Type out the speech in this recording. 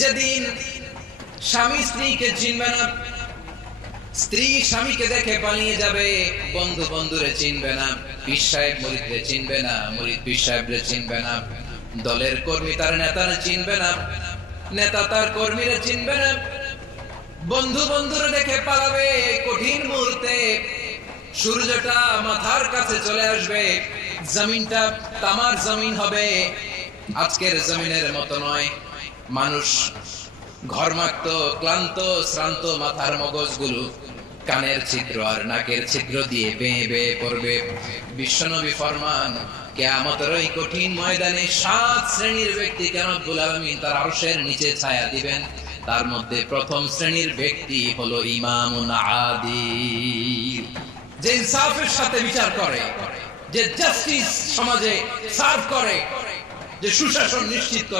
যেদিন স্বামী স্ত্রীকে চিনবে না, স্ত্রী স্বামীকে দেখে পালিয়ে যাবে, বন্ধু বন্ধুরে চিনবে না, পীর সাহেব মুরিদরে চিনবে না, মুরিদ পীর সাহেবরে চিনবে না, দলের কর্মী তার নেতারে চিনবে না, নেতা তার কর্মীরে চিনবে না, বন্ধু বন্ধুরে দেখে পালাবে। কঠিন মুহূর্তে সূর্যটা মাথার কাছে চলে আসবে, জমিনটা তামার জমিন হবে। আজকের জমিনের মতো নয়। মানুষ ঘর্মাক্ত, ক্লান্ত, শ্রান্ত মাথার মগজগুলো কানের ছিদ্র আর নাকের ছিদ্র দিয়ে বেয়ে বেয়ে পড়বে। বিশ্বনবী ফরমান, কিয়ামতের ওই কঠিন ময়দানে 7 শ্রেণীর ব্যক্তিকে রব্বুল আলামিন তার আরশের নিচে ছায়া দিবেন। তার মধ্যে প্রথম শ্রেণীর ব্যক্তি হলো ইমামুন আদিল, যে ইনসাফের সাথে বিচার করে, যে জাস্টিস সমাজে সার্ভ করে, যে সুশাসন নিশ্চিত করে।